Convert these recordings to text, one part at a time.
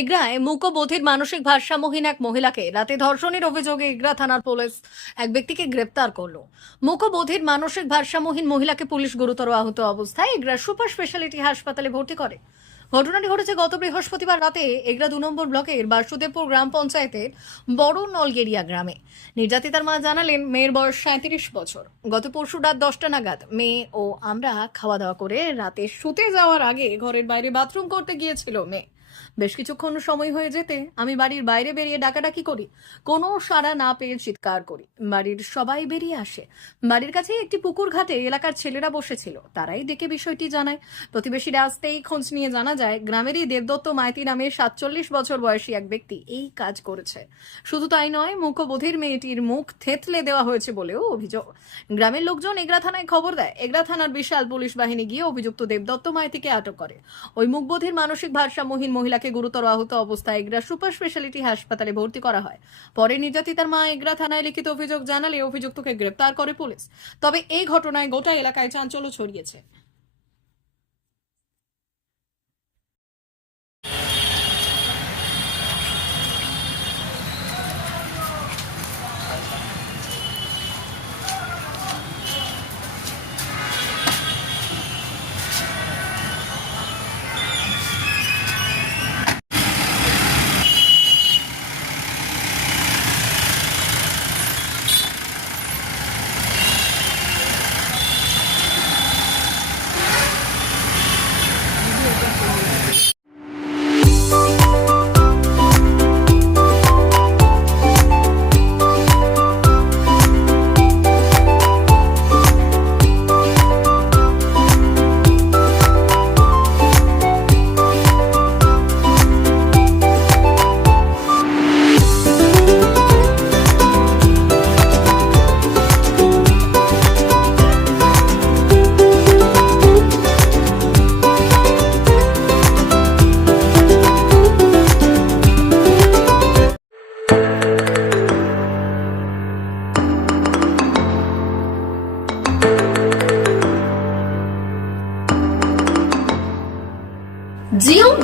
এগরায় মূকবধির মানসিক ভারসাম্যহীন এক মহিলাকে রাতে ধর্ষণের অভিযোগে এগরা থানার পুলিশ এক ব্যক্তিকে গ্রেপ্তার করল। মূকবধির মানসিক ভারসাম্যহীন মহিলাকে পুলিশ গুরুতর আহত অবস্থায় এগরা সুপার স্পেশালিটি হাসপাতালে ভর্তি করে। ঘটনাটি ঘটেছে গত বৃহস্পতিবার রাতে এগরা দু নম্বর ব্লকের বাসুদেবপুর গ্রাম পঞ্চায়েতের বড় নলগেরিয়া গ্রামে। নির্যাতিতার মা জানালেন, মেয়ের বয়স সাঁত্রিশ বছর। গত পরশু রাত দশটা নাগাদ মেয়ে ও আমরা খাওয়া দাওয়া করে রাতে শুতে যাওয়ার আগে ঘরের বাইরে বাথরুম করতে গিয়েছিল মেয়ে। বেশ কিছুক্ষণ সময় হয়ে যেতে আমি বাড়ির বাইরে বেরিয়ে ডাকাডাকি করি। কোনো সাড়া না পেয়ে চিৎকার করি। বাড়ির সবাই বেরিয়ে আসে। বাড়ির কাছে একটি পুকুর ঘাটে এলাকার ছেলেরা বসেছিল। তারাই দেখে বিষয়টি জানায়। প্রতিবেশীরা আসতেই খোঁজ নিয়ে জানা যায়, গ্রামেরই দেবদত্ত মাইতি নামে সাতচল্লিশ বছর বয়সী এক ব্যক্তি এই কাজ করেছে। শুধু তাই নয়, মুখবধির মেয়েটির মুখ থেতলে দেওয়া হয়েছে বলেও অভিযোগ। গ্রামের লোকজন এগরা থানায় খবর দেয়। এগরা থানার বিশাল পুলিশ বাহিনী গিয়ে অভিযুক্ত দেবদত্ত মাইতিকে আটক করে। ওই মুখবোধের মানসিক ভারসাম্যহীন মহিলাকে গুরুতর আহত অবস্থায় এগরা সুপার স্পেশালিটি হাসপাতালে ভর্তি করা হয়। পরে নির্যাতিতার মা এগরা থানায় লিখিত অভিযোগ জানালে অভিযুক্তকে গ্রেপ্তার করে পুলিশ। তবে এই ঘটনায় গোটা এলাকায় চাঞ্চল্য ছড়িয়েছে।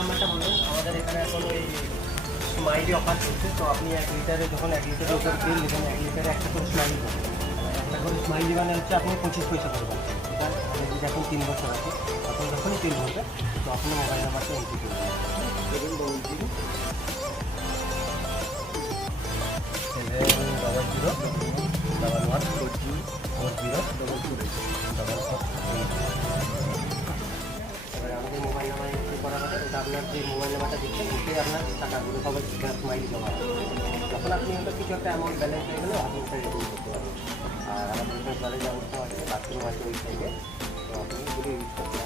নাম্বারটা বলুন। আমাদের এখানে এখন ওই স্মাইলি অফার চলছে তো আপনি এক লিটারে যখন এক লিটারের উপর তেল নেবেন এক লিটারে একটা করে স্মাইলি পাবেন একটা করে স্মাইলি মানে হচ্ছে আপনি পঁচিশ পয়সা করে পাচ্ছেন ঠিক আপনি যদি এখন তিন বছর আছে তখন যখনই তেল ভরবে তো আপনি মোবাইল নাম্বারটা এন্ট্রি করবেন জিরো সেভেন ডবল জিরো আপনার যে মোবাইল নাম্বারটা দিচ্ছেন ওটাই আপনার টাকাগুলো সবাই গ্যাস মাইল জমা তখন আপনি ওটা কিছু একটা অ্যামাউন্ট ব্যালেন্স হয়ে গেলে, আপনি ওটা রিডিম করতে পারবেন। আর আমাদের ব্যালেন্স আছে বাথরুম আছে ওই সাইডে তো আপনি ওগুলো ইউজ করতে